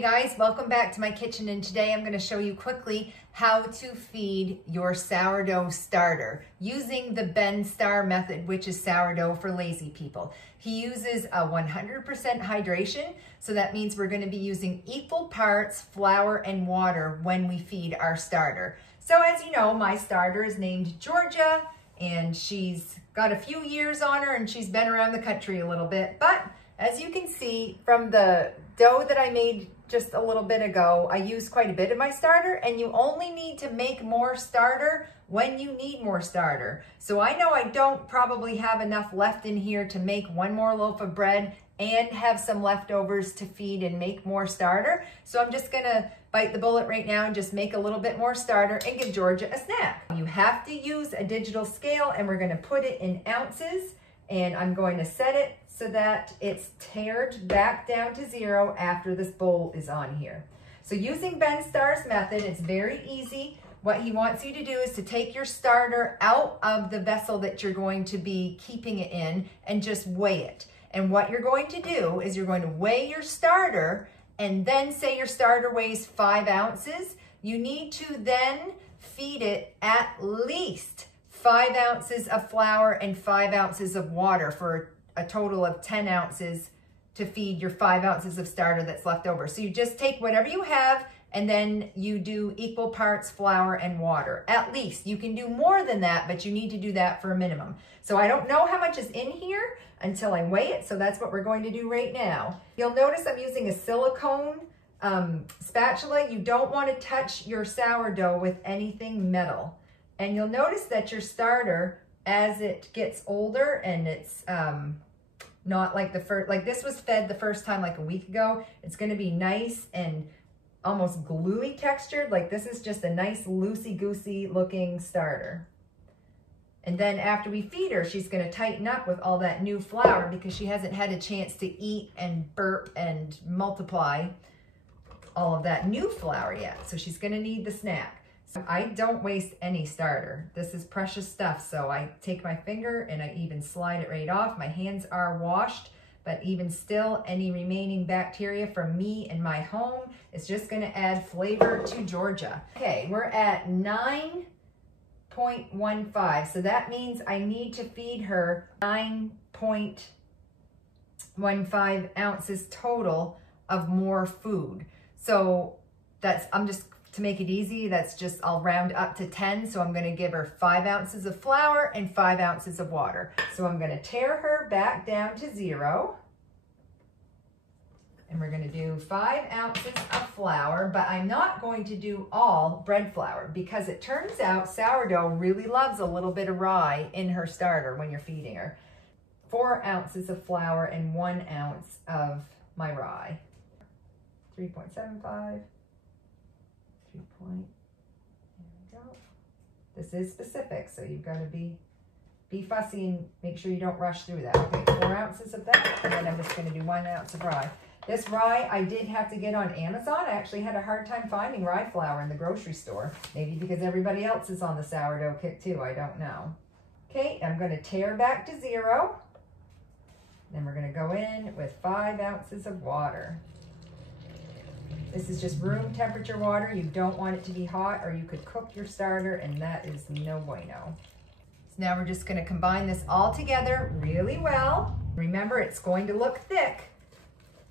Hey guys, welcome back to my kitchen, and today I'm going to show you quickly how to feed your sourdough starter using the Ben Star method, which is sourdough for lazy people. He uses a 100% hydration, so that means we're going to be using equal parts flour and water when we feed our starter. So as you know, my starter is named Georgia, and she's got a few years on her and she's been around the country a little bit, but as you can see from the dough that I made just a little bit ago, I used quite a bit of my starter, and you only need to make more starter when you need more starter. So I know I don't probably have enough left in here to make one more loaf of bread and have some leftovers to feed and make more starter. So I'm just gonna bite the bullet right now and just make a little bit more starter and give Georgia a snack. You have to use a digital scale, and we're gonna put it in ounces, and I'm going to set it so that it's tared back down to 0 after this bowl is on here. So using Ben Star's method, it's very easy. What he wants you to do is to take your starter out of the vessel that you're going to be keeping it in and just weigh it. And what you're going to do is you're going to weigh your starter, and then say your starter weighs 5 ounces. You need to then feed it at least 5 ounces of flour and 5 ounces of water for a total of 10 ounces to feed your 5 ounces of starter that's left over. So you just take whatever you have, and then you do equal parts flour and water. At least. You can do more than that, but you need to do that for a minimum. So I don't know how much is in here until I weigh it, so that's what we're going to do right now. You'll notice I'm using a silicone spatula. You don't want to touch your sourdough with anything metal. And you'll notice that your starter, as it gets older and it's not like the first, like this was fed the first time like a week ago, it's going to be nice and almost gluey textured. Like this is just a nice loosey-goosey looking starter. And then after we feed her, she's going to tighten up with all that new flour because she hasn't had a chance to eat and burp and multiply all of that new flour yet. So she's going to need the snack. I don't waste any starter. This is precious stuff, so I take my finger and I even slide it right off. My hands are washed, but even still, any remaining bacteria from me and my home is just gonna add flavor to Georgia. Okay, we're at 9.15, so that means I need to feed her 9.15 ounces total of more food. So that's, to make it easy, that's just, I'll round up to 10. So I'm gonna give her 5 ounces of flour and 5 ounces of water. So I'm gonna tare her back down to 0. And we're gonna do 5 ounces of flour, but I'm not going to do all bread flour because it turns out sourdough really loves a little bit of rye in her starter when you're feeding her. 4 ounces of flour and 1 ounce of my rye. 3.75. 3 point, there we go. This is specific, so you've got to be fussy and make sure you don't rush through that. Okay, 4 ounces of that, and then I'm just going to do 1 ounce of rye. This rye I did have to get on Amazon. I actually had a hard time finding rye flour in the grocery store. Maybe because everybody else is on the sourdough kick too, I don't know. Okay, I'm going to tare back to 0. Then we're going to go in with 5 ounces of water. This is just room temperature water. You don't want it to be hot, or you could cook your starter, and that is no bueno. So now we're just gonna combine this all together really well. Remember, it's going to look thick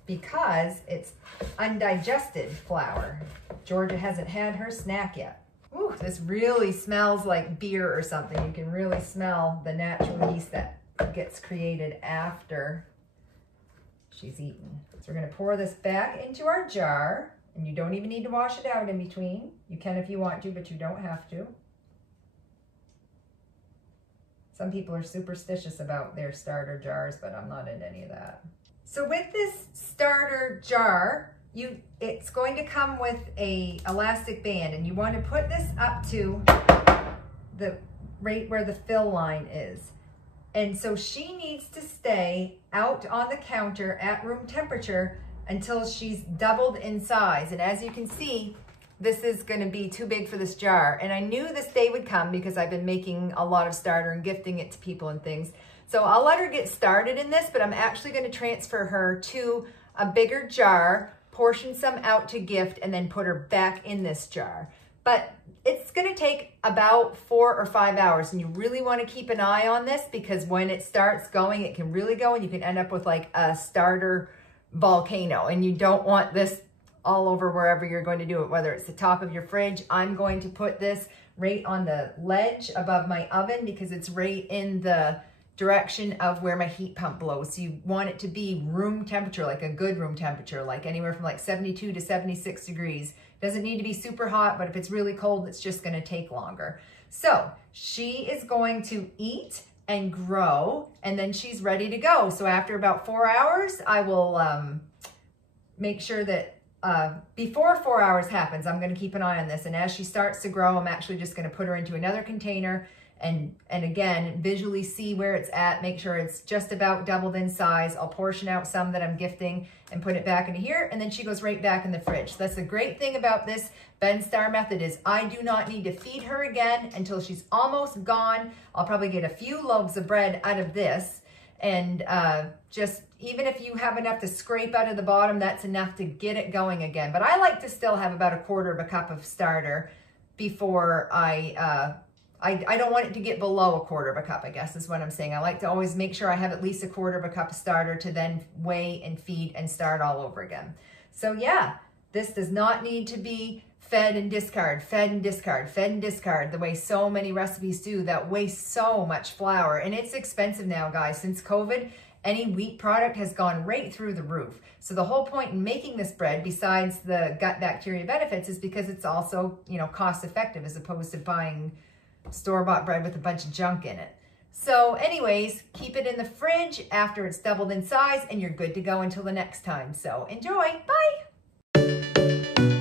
because it's undigested flour. Georgia hasn't had her snack yet. Ooh, this really smells like beer or something. You can really smell the natural yeast that gets created after she's eaten. So we're gonna pour this back into our jar, and you don't even need to wash it out in between. You can if you want to, but you don't have to. Some people are superstitious about their starter jars, but I'm not in any of that. So with this starter jar, it's going to come with a elastic band, and you want to put this up to the right where the fill line is. And so she needs to stay out on the counter at room temperature until she's doubled in size. And as you can see, this is gonna be too big for this jar. And I knew this day would come because I've been making a lot of starter and gifting it to people and things. So I'll let her get started in this, but I'm actually gonna transfer her to a bigger jar, portion some out to gift and then put her back in this jar. But it's gonna take about 4 or 5 hours, and you really wanna keep an eye on this because when it starts going, it can really go and you can end up with like a starter volcano, and you don't want this all over wherever you're going to do it, whether it's the top of your fridge. I'm going to put this right on the ledge above my oven because it's right in the direction of where my heat pump blows. So you want it to be room temperature, like a good room temperature, like anywhere from like 72 to 76 degrees. Doesn't need to be super hot, but if it's really cold, it's just gonna take longer. So she is going to eat and grow, and then she's ready to go. So after about 4 hours, I will make sure that before 4 hours happens, I'm gonna keep an eye on this. And as she starts to grow, I'm actually just gonna put her into another container and again, visually see where it's at, make sure it's just about doubled in size. I'll portion out some that I'm gifting and put it back into here, and then she goes right back in the fridge. So that's the great thing about this Ben Star method is I do not need to feed her again until she's almost gone. I'll probably get a few loaves of bread out of this, and just even if you have enough to scrape out of the bottom, that's enough to get it going again. But I like to still have about 1/4 cup of starter before I don't want it to get below 1/4 cup, I guess is what I'm saying. I like to always make sure I have at least 1/4 cup of starter to then weigh and feed and start all over again. So yeah, this does not need to be fed and discard, fed and discard, fed and discard, the way so many recipes do that waste so much flour. And it's expensive now, guys. Since COVID, any wheat product has gone right through the roof. So the whole point in making this bread, besides the gut bacteria benefits, is because it's also, you know, cost effective as opposed to buying store-bought bread with a bunch of junk in it. So anyways, keep it in the fridge after it's doubled in size and you're good to go until the next time. So enjoy, bye.